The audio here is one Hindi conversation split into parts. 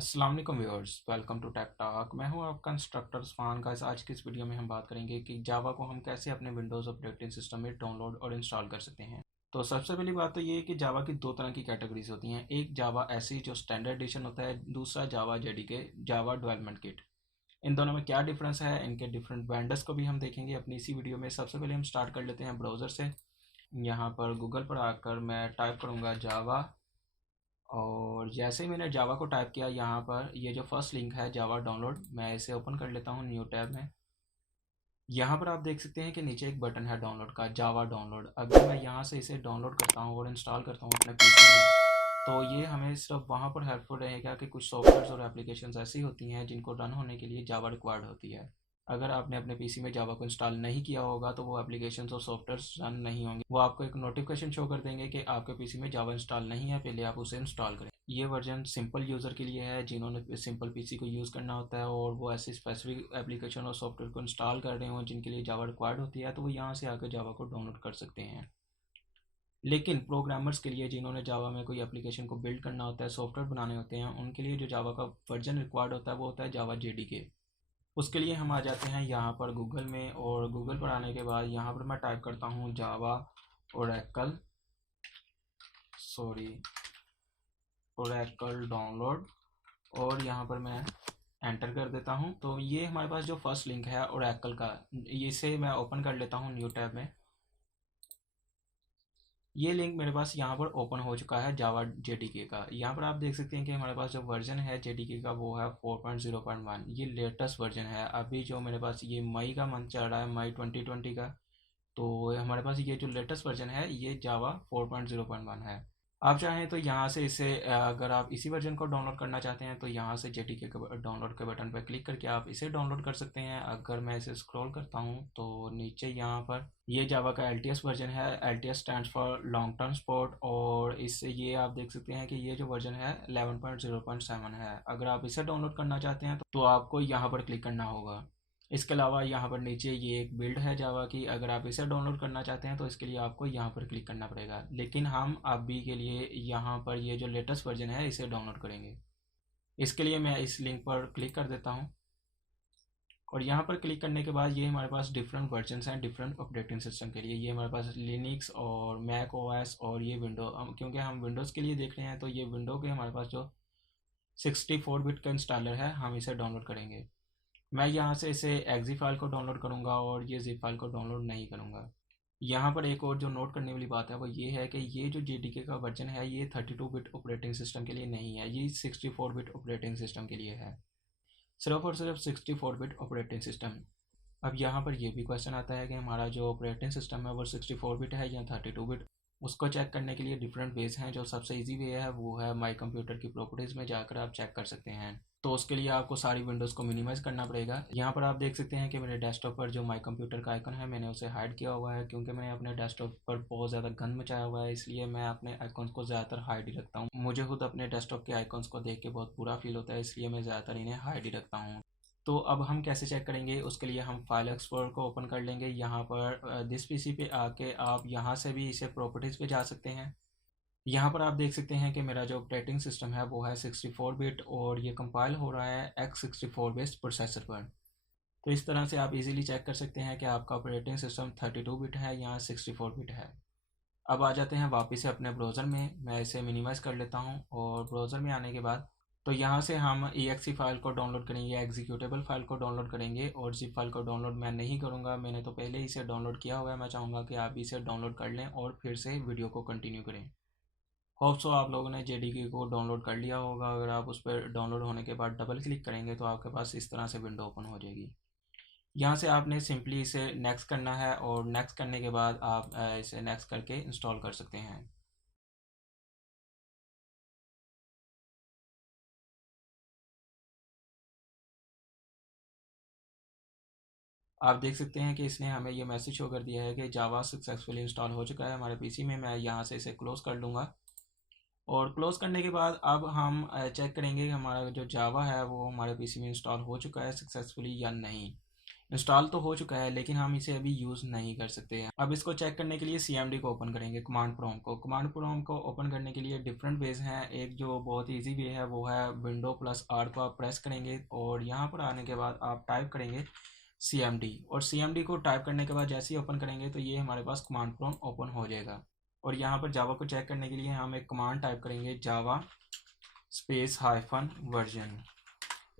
अस्सलाम वालेकुम viewers, welcome to tech talk. मैं हूं आपका इंस्ट्रक्टर उस्मान। गाइस, आज की इस वीडियो में हम बात करेंगे कि जावा को हम कैसे अपने विंडोज़ ऑपरेटिंग सिस्टम में डाउनलोड और इंस्टॉल कर सकते हैं। तो सबसे पहली बात तो ये है कि जावा की दो तरह की कैटेगरीज होती हैं। एक जावा ऐसी जो स्टैंडर्ड एडिशन होता है, दूसरा जावा जेडीके जावा डेवलपमेंट किट। इन दोनों में क्या डिफरेंस है, इनके डिफरेंट वेंडर्स को भी हम देखेंगे अपनी इसी वीडियो में। सबसे पहले हम स्टार्ट कर लेते हैं ब्राउज़र से। यहाँ पर गूगल पर आकर मैं टाइप करूँगा जावा, और जैसे ही मैंने जावा को टाइप किया, यहाँ पर ये जो फर्स्ट लिंक है जावा डाउनलोड, मैं इसे ओपन कर लेता हूँ न्यू टैब में। यहाँ पर आप देख सकते हैं कि नीचे एक बटन है डाउनलोड का, जावा डाउनलोड। अगर मैं यहाँ से इसे डाउनलोड करता हूँ और इंस्टॉल करता हूँ अपने पीसी में, तो ये हमें सिर्फ वहाँ पर हेल्पफुल रहेगा कि कुछ सॉफ्टवेयर और एप्लीकेशंस ऐसी होती हैं जिनको रन होने के लिए जावा रिक्वायर्ड होती है। अगर आपने अपने पीसी में जावा को इंस्टॉल नहीं किया होगा तो वो एप्लीकेशंस और सॉफ्टवेयर्स रन नहीं होंगे। वो आपको एक नोटिफिकेशन शो कर देंगे कि आपके पीसी में जावा इंस्टॉल नहीं है, पहले आप उसे इंस्टॉल करें। ये वर्जन सिंपल यूज़र के लिए है जिन्होंने सिंपल पीसी को यूज़ करना होता है और वो ऐसी स्पेसिफिक एप्लीकेशन और सॉफ्टवेयर को इंस्टॉल कर रहे हो जिनके लिए जावा रिक्वायर्ड होती है, तो वो यहाँ से आकर जावा को डाउनलोड कर सकते हैं। लेकिन प्रोग्रामर्स के लिए जिन्होंने जावा में कोई एप्लीकेशन को बिल्ड करना होता है, सॉफ्टवेयर बनाने होते हैं, उनके लिए जो जावा का वर्जन रिक्वायर्ड होता है वो होता है जावा जेडीके। उसके लिए हम आ जाते हैं यहाँ पर गूगल में, और गूगल पर आने के बाद यहाँ पर मैं टाइप करता हूँ Java Oracle sorry Oracle download, और यहाँ पर मैं एंटर कर देता हूँ। तो ये हमारे पास जो फर्स्ट लिंक है ओरेकल का, इसे मैं ओपन कर लेता हूँ न्यू टैब में। ये लिंक मेरे पास यहाँ पर ओपन हो चुका है जावा जेडीके का। यहाँ पर आप देख सकते हैं कि हमारे पास जो वर्जन है जेडीके का वो है 4.0.1। ये लेटेस्ट वर्जन है। अभी जो मेरे पास ये मई का मंथ चल रहा है, मई 2020 का, तो हमारे पास ये जो लेटेस्ट वर्जन है ये जावा 4.0.1 है। आप चाहें तो यहाँ से इसे अगर आप इसी वर्जन को डाउनलोड करना चाहते हैं तो यहाँ से जेटीके के डाउनलोड के बटन पर क्लिक करके आप इसे डाउनलोड कर सकते हैं। अगर मैं इसे स्क्रॉल करता हूँ तो नीचे यहाँ पर ये जावा का LTS वर्जन है। LTS stands for long term support, और इससे ये आप देख सकते हैं कि ये जो वर्जन है 11.0.7 है। अगर आप इसे डाउनलोड करना चाहते हैं तो आपको यहाँ पर क्लिक करना होगा। इसके अलावा यहाँ पर नीचे ये एक बिल्ड है जावा की, अगर आप इसे डाउनलोड करना चाहते हैं तो इसके लिए आपको यहाँ पर क्लिक करना पड़ेगा। लेकिन हम अभी के लिए यहाँ पर ये जो लेटेस्ट वर्जन है इसे डाउनलोड करेंगे। इसके लिए मैं इस लिंक पर क्लिक कर देता हूँ, और यहाँ पर क्लिक करने के बाद ये हमारे पास डिफरेंट वर्जन्स हैं डिफरेंट ऑपरेटिंग सिस्टम के लिए। ये हमारे पास लिनक्स और मैक ओएस और ये विंडो, क्योंकि हम विंडोज़ के लिए देख रहे हैं तो ये विंडो के हमारे पास जो 64 बिट का इंस्टॉलर है हम इसे डाउनलोड करेंगे। मैं यहाँ से इसे एक्जी फाइल को डाउनलोड करूँगा और ये जिप फाइल को डाउनलोड नहीं करूँगा। यहाँ पर एक और जो नोट करने वाली बात है वो ये है कि ये जो जेडीके का वर्जन है ये 32 बिट ऑपरेटिंग सिस्टम के लिए नहीं है, ये 64 बिट ऑपरेटिंग सिस्टम के लिए है। सिर्फ और सिर्फ 64 बिट ऑपरेटिंग सिस्टम। अब यहाँ पर ये भी क्वेश्चन आता है कि हमारा जो ऑपरेटिंग सिस्टम है वो 64 बिट है या 32 बिट। उसको चेक करने के लिए डिफरेंट वेज हैं। जो सबसे इजी वे है वो है माई कंप्यूटर की प्रॉपर्टीज़ में जाकर आप चेक कर सकते हैं। तो उसके लिए आपको सारी विंडोज़ को मिनिमाइज़ करना पड़ेगा। यहाँ पर आप देख सकते हैं कि मेरे डेस्कटॉप पर जो माई कंप्यूटर का आइकन है मैंने उसे हाइड किया हुआ है, क्योंकि मैंने अपने डेस्कटॉप पर बहुत ज़्यादा गंद मचाया हुआ है, इसलिए मैं अपने आइकॉन्स को ज़्यादातर हाइड ही रखता हूँ। मुझे खुद अपने डेस्कटॉप के आइकॉन्स को देख के बहुत बुरा फील होता है, इसलिए मैं ज़्यादातर इन्हें हाइड ही रखता हूँ। तो अब हम कैसे चेक करेंगे, उसके लिए हम फाइल एक्सप्लोरर को ओपन कर लेंगे। यहाँ पर दिस पीसी पे आके आप यहाँ से भी इसे प्रॉपर्टीज़ पे जा सकते हैं। यहाँ पर आप देख सकते हैं कि मेरा जो ऑपरेटिंग सिस्टम है वो है 64 बिट, और ये कंपाइल हो रहा है x64 बेस्ड प्रोसेसर पर। तो इस तरह से आप इजीली चेक कर सकते हैं कि आपका ऑपरेटिंग सिस्टम 32 बिट है या 64 बिट है। अब आ जाते हैं वापस से अपने ब्राउज़र में। मैं इसे मिनिमाइज़ कर लेता हूँ, और ब्राउज़र में आने के बाद तो यहाँ से हम exe फाइल को डाउनलोड करेंगे, एग्जीक्यूटेबल फाइल को डाउनलोड करेंगे, और जिप फाइल को डाउनलोड मैं नहीं करूँगा, मैंने तो पहले ही इसे डाउनलोड किया हुआ है। मैं चाहूँगा कि आप इसे डाउनलोड कर लें और फिर से वीडियो को कंटिन्यू करें। होप सो आप लोगों ने जेडीके को डाउनलोड कर लिया होगा। अगर आप उस पर डाउनलोड होने के बाद डबल क्लिक करेंगे तो आपके पास इस तरह से विंडो ओपन हो जाएगी। यहाँ से आपने सिंपली इसे नेक्स्ट करना है, और नेक्स्ट करने के बाद आप इसे नेक्स्ट करके इंस्टॉल कर सकते हैं। आप देख सकते हैं कि इसने हमें ये मैसेज शो कर दिया है कि जावा सक्सेसफुली इंस्टॉल हो चुका है हमारे पीसी में। मैं यहाँ से इसे क्लोज़ कर लूँगा, और क्लोज़ करने के बाद अब हम चेक करेंगे कि हमारा जो जावा है वो हमारे पीसी में इंस्टॉल हो चुका है सक्सेसफुली या नहीं। इंस्टॉल तो हो चुका है लेकिन हम इसे अभी यूज़ नहीं कर सकते हैं। अब इसको चेक करने के लिए CMD को ओपन करेंगे, कमांड प्रॉम्प्ट को ओपन करने के लिए डिफरेंट वेज हैं। एक जो बहुत इजी वे है वो है Windows+R को आप प्रेस करेंगे और यहाँ पर आने के बाद आप टाइप करेंगे CMD, और CMD को टाइप करने के बाद जैसे ही ओपन करेंगे तो ये हमारे पास कमांड प्रॉम्प्ट ओपन हो जाएगा। और यहाँ पर जावा को चेक करने के लिए हम एक कमांड टाइप करेंगे, जावा स्पेस हाइफन वर्जन।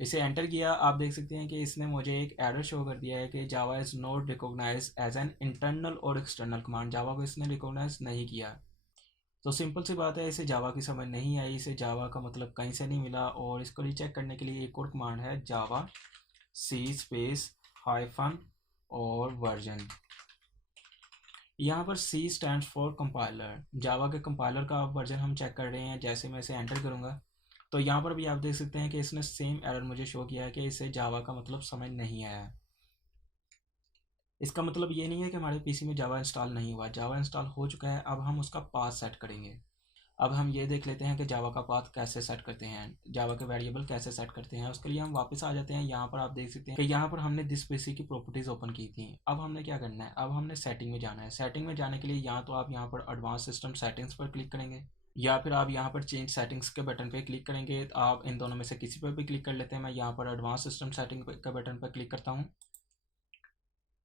इसे एंटर किया, आप देख सकते हैं कि इसने मुझे एक एरर शो कर दिया है कि Java is not recognize as an internal और एक्सटर्नल कमांड। जावा को इसने रिकॉग्नाइज नहीं किया। तो सिंपल सी बात है, इसे जावा की समझ नहीं आई, इसे जावा का मतलब कहीं से नहीं मिला। और इसको रीचेक करने के लिए एक और कमांड है, जावा सी स्पेस हाइफन और वर्जन। यहाँ पर C स्टैंड फॉर कंपाइलर, जावा के कंपाइलर का वर्जन हम चेक कर रहे हैं। जैसे मैं इसे एंटर करूँगा तो यहाँ पर भी आप देख सकते हैं कि इसने सेम एरर मुझे शो किया है कि इसे जावा का मतलब समझ नहीं आया है। इसका मतलब ये नहीं है कि हमारे पीसी में जावा इंस्टॉल नहीं हुआ, जावा इंस्टॉल हो चुका है। अब हम उसका पाथ सेट करेंगे। अब हम ये देख लेते हैं कि जावा का पाथ कैसे सेट करते हैं, जावा के वेरिएबल कैसे सेट करते हैं। उसके लिए हम वापस आ जाते हैं। यहाँ पर आप देख सकते हैं कि यहाँ पर हमने दिस पीसी की प्रॉपर्टीज़ ओपन की थी। अब हमने क्या करना है, अब हमने सेटिंग में जाना है। सेटिंग में जाने के लिए या तो आप यहाँ पर एडवांस सिस्टम सेटिंग्स पर क्लिक करेंगे या फिर आप यहाँ पर चेंज सेटिंग्स के बटन पे क्लिक करेंगे। आप इन दोनों में से किसी पर भी क्लिक कर लेते हैं। मैं यहाँ पर एडवांस सिस्टम सेटिंग के बटन पर क्लिक करता हूँ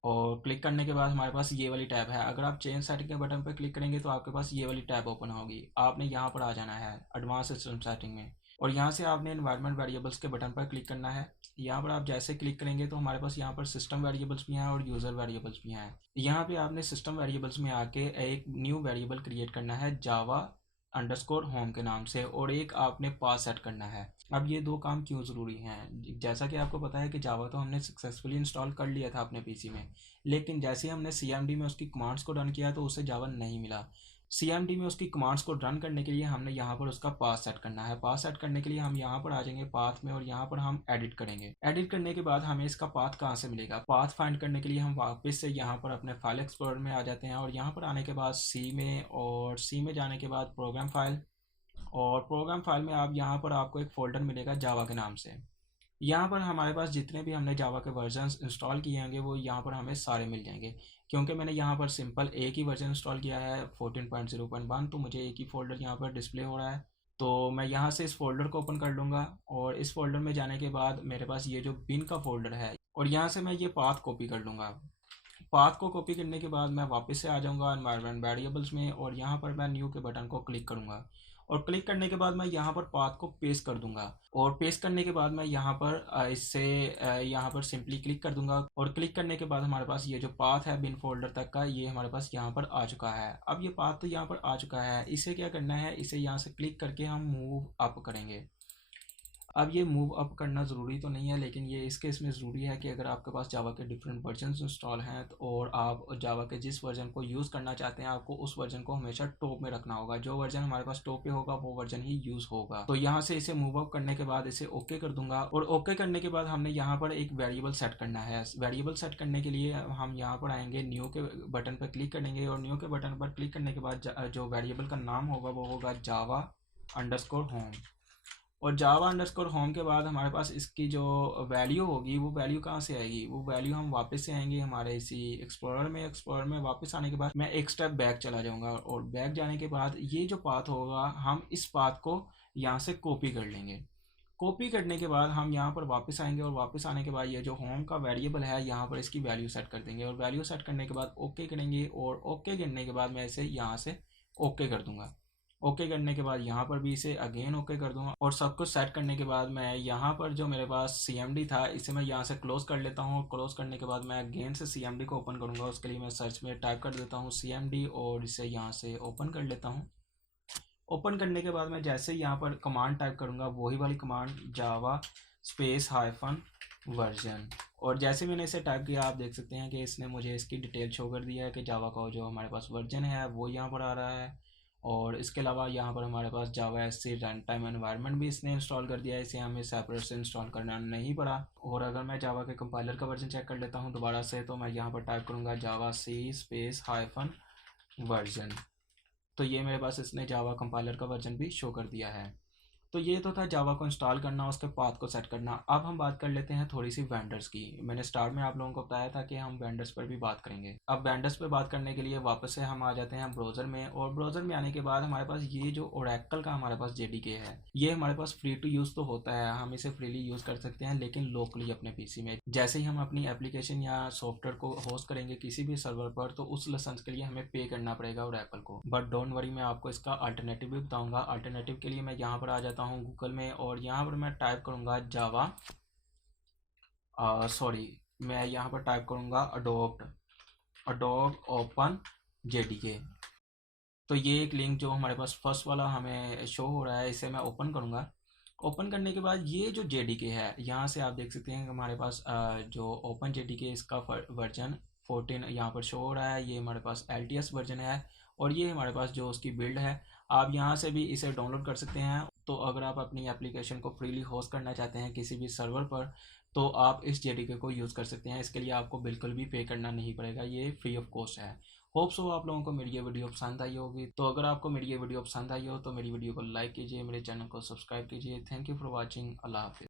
और क्लिक करने के बाद हमारे पास ये वाली टैब है। अगर आप चेंज सेटिंग के बटन पर क्लिक करेंगे तो आपके पास ये वाली टैब ओपन होगी। आपने यहाँ पर आ जाना है एडवांस सिस्टम सेटिंग में और यहाँ से आपने एनवायरनमेंट वेरिएबल्स के बटन पर क्लिक करना है। यहाँ पर आप जैसे क्लिक करेंगे तो हमारे पास यहाँ पर सिस्टम वेरिएबल्स भी हैं और यूज़र वेरिएबल्स भी हैं। यहाँ पे आपने सिस्टम वेरिएबल्स में आके एक न्यू वेरिएबल क्रिएट करना है, जावा अंडरस्कोर होम के नाम से, और एक आपने पास सेट करना है। अब ये दो काम क्यों ज़रूरी हैं, जैसा कि आपको पता है कि जावा तो हमने सक्सेसफुली इंस्टॉल कर लिया था अपने पीसी में, लेकिन जैसे ही हमने CMD में उसकी कमांड्स को रन किया तो उसे जावा नहीं मिला। CMD में उसकी कमांड्स को रन करने के लिए हमने यहाँ पर उसका पाथ सेट करना है। पाथ सेट करने के लिए हम यहाँ पर आ जाएंगे पाथ में और यहाँ पर हम एडिट करेंगे। एडिट करने के बाद हमें इसका पाथ कहाँ से मिलेगा, पाथ फाइंड करने के लिए हम वापस से यहाँ पर अपने फाइल एक्सप्लोरर में आ जाते हैं और यहाँ पर आने के बाद C में, और C में जाने के बाद प्रोग्राम फाइल, और प्रोग्राम फाइल में आप यहाँ पर आपको एक फ़ोल्डर मिलेगा जावा के नाम से। यहाँ पर हमारे पास जितने भी हमने जावा के वर्जन्स इंस्टॉल किए होंगे वो यहाँ पर हमें सारे मिल जाएंगे। क्योंकि मैंने यहाँ पर सिंपल एक ही वर्जन इंस्टॉल किया है 14.0.1, तो मुझे एक ही फ़ोल्डर यहाँ पर डिस्प्ले हो रहा है। तो मैं यहाँ से इस फोल्डर को ओपन कर लूँगा और इस फोल्डर में जाने के बाद मेरे पास ये जो बिन का फोल्डर है, और यहाँ से मैं ये पाथ कॉपी कर लूँगा। पाथ को कॉपी करने के बाद मैं वापस से आ जाऊँगा एनवायरनमेंट वेरिएबल्स में और यहाँ पर मैं न्यू के बटन को क्लिक करूँगा और क्लिक करने के बाद मैं यहाँ पर पाथ को पेस्ट कर दूंगा। और पेस्ट करने के बाद मैं यहाँ पर इससे यहाँ पर सिंपली क्लिक कर दूंगा और क्लिक करने के बाद हमारे पास ये जो पाथ है बिन फोल्डर तक का, ये हमारे पास यहाँ पर आ चुका है। अब ये पाथ तो यहाँ पर आ चुका है, इसे क्या करना है, इसे यहाँ से क्लिक करके हम मूव अप करेंगे। अब ये मूव अप करना ज़रूरी तो नहीं है, लेकिन ये इस केस में ज़रूरी है कि अगर आपके पास जावा के डिफरेंट वर्जन इंस्टॉल हैं तो और आप जावा के जिस वर्जन को यूज़ करना चाहते हैं आपको उस वर्जन को हमेशा टॉप में रखना होगा। जो वर्जन हमारे पास टॉप पे होगा वो वर्जन ही यूज़ होगा। तो यहाँ से इसे मूव अप करने के बाद इसे ओके कर दूंगा और ओके करने के बाद हमने यहाँ पर एक वेरिएबल सेट करना है। वेरिएबल सेट करने के लिए हम यहाँ पर आएंगे, न्यू के बटन पर क्लिक करेंगे और न्यू के बटन पर क्लिक करने के बाद जो वेरिएबल का नाम होगा वो होगा जावा अंडरस्कोर होम। और जावा अंडरस्कोर होम के बाद हमारे पास इसकी जो वैल्यू होगी वो वैल्यू कहाँ से आएगी, वो वैल्यू हम वापस से आएंगे हमारे इसी एक्सप्लोरर में। एक्सप्लोरर में वापस आने के बाद मैं एक स्टेप बैक चला जाऊंगा और बैक जाने के बाद ये जो पाथ होगा हम इस पाथ को यहाँ से कॉपी कर लेंगे। कॉपी करने के बाद हम यहाँ पर वापस आएंगे और वापस आने के बाद ये जो होम का वेरिएबल है यहाँ पर इसकी वैल्यू सेट कर देंगे और वैल्यू सेट करने के बाद ओके करेंगे और ओके करने के बाद मैं इसे यहाँ से ओके कर दूंगा। ओके करने के बाद यहाँ पर भी इसे अगेन ओके कर दूंगा और सब कुछ सेट करने के बाद मैं यहाँ पर जो मेरे पास CMD था इसे मैं यहाँ से क्लोज कर लेता हूँ। क्लोज करने के बाद मैं अगेन से CMD को ओपन करूँगा। उसके लिए मैं सर्च में टाइप कर देता हूँ CMD और इसे यहाँ से ओपन कर लेता हूँ। ओपन करने के बाद मैं जैसे ही यहाँ पर कमांड टाइप करूँगा वही वाली command Java space hyphen version, और जैसे मैंने इसे टाइप किया आप देख सकते हैं कि इसने मुझे इसकी डिटेल शो कर दिया है कि जावा का जो हमारे पास वर्जन है वो यहाँ पर आ रहा है। और इसके अलावा यहाँ पर हमारे पास जावा SC रन टाइम एनवायरनमेंट भी इसने इंस्टॉल कर दिया है, इसे हमें सेपरेट से इंस्टॉल करना नहीं पड़ा। और अगर मैं जावा के कंपाइलर का वर्जन चेक कर लेता हूँ दोबारा से, तो मैं यहाँ पर टाइप करूँगा जावा C स्पेस हाइफन वर्जन, तो ये मेरे पास इसने जावा कंपाइलर का वर्जन भी शो कर दिया है। तो तो ये तो था जावा को इंस्टॉल करना, उसके पाथ को सेट करना। अब हम बात कर लेते हैं थोड़ी सी वेंडर्स की। मैंने स्टार्ट में आप लोगों को बताया था कि हम वेंडर्स पर भी बात करेंगे। अब वेंडर्स पे बात करने के लिए वापस से हम आ जाते हैं ब्राउज़र में, और ब्राउज़र में आने के बाद हमारे पास ये जो ओरेकल का हमारे पास जेडीके है, ये हमारे पास फ्री टू यूज़ तो होता है, हम इसे फ्रीली यूज़ कर सकते हैं, लेकिन लोकली अपने पीसी में। जैसे ही हम अपनी एप्लीकेशन या सॉफ्टवेयर को होस्ट करेंगे किसी भी सर्वर पर, तो उस लाइसेंस के लिए हमें पे करना पड़ेगा ओरेकल को। बट डोंट वरी, मैं आपको इसका अल्टरनेटिव भी बताऊंगा। अल्टरनेटिव के लिए मैं यहाँ पर आ जाता हूँ गूगल में, और यहाँ पर मैं टाइप करूँगा जावा, सॉरी, मैं यहाँ पर टाइप करूँगा अडोब ओपन जेडीके। तो ये एक लिंक जो हमारे पास फर्स्ट वाला हमें शो हो रहा है, इसे मैं ओपन करूँगा। ओपन करने के बाद ये जो जेडीके है, यहाँ से आप देख सकते हैं कि हमारे पास जो ओपन जेडीके इसका वर्जन 14 यहाँ पर शो हो रहा है। ये हमारे पास LTS वर्जन है, और ये हमारे पास जो उसकी बिल्ड है, आप यहाँ से भी इसे डाउनलोड कर सकते हैं। तो अगर आप अपनी एप्लीकेशन को फ्रीली होस्ट करना चाहते हैं किसी भी सर्वर पर, तो आप इस जेडीके को यूज़ कर सकते हैं। इसके लिए आपको बिल्कुल भी पे करना नहीं पड़ेगा, ये फ्री ऑफ कॉस्ट है। होप सो आप लोगों को मेरी ये वीडियो पसंद आई होगी। तो अगर आपको मेरी ये वीडियो पसंद आई हो तो मेरी वीडियो को लाइक कीजिए, मेरे चैनल को सब्सक्राइब कीजिए। Thank you for watching. अल्लाह हाफिज़।